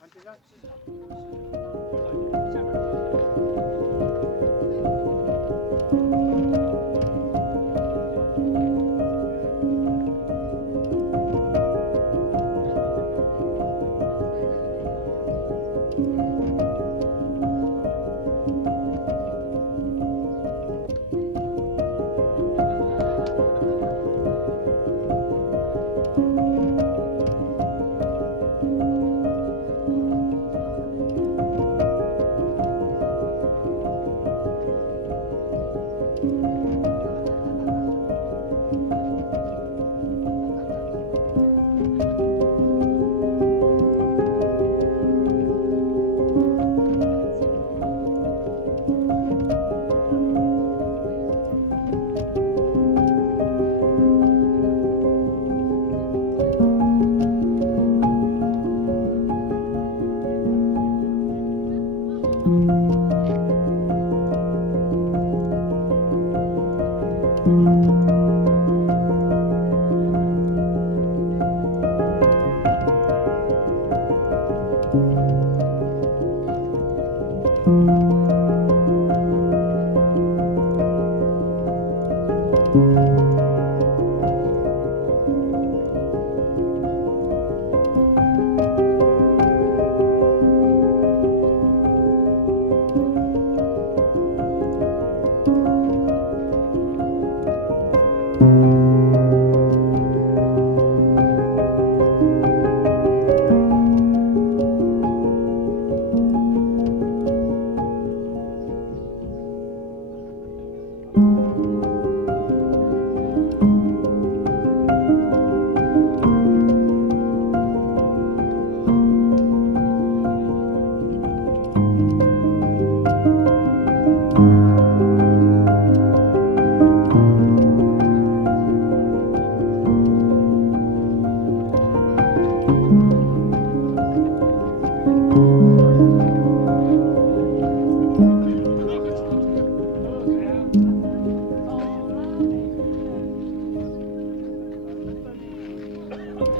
啊，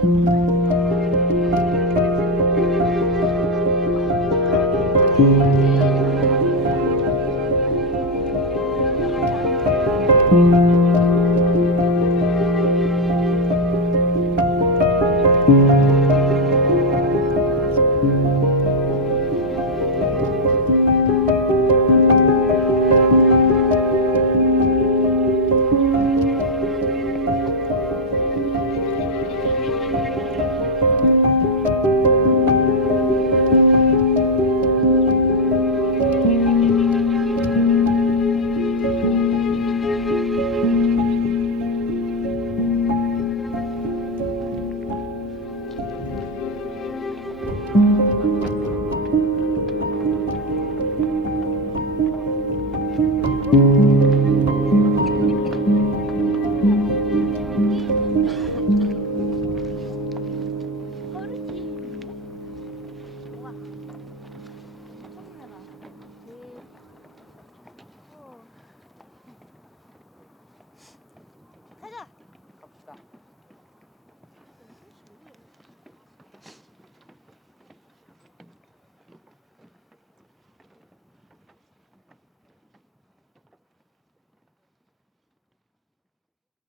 mình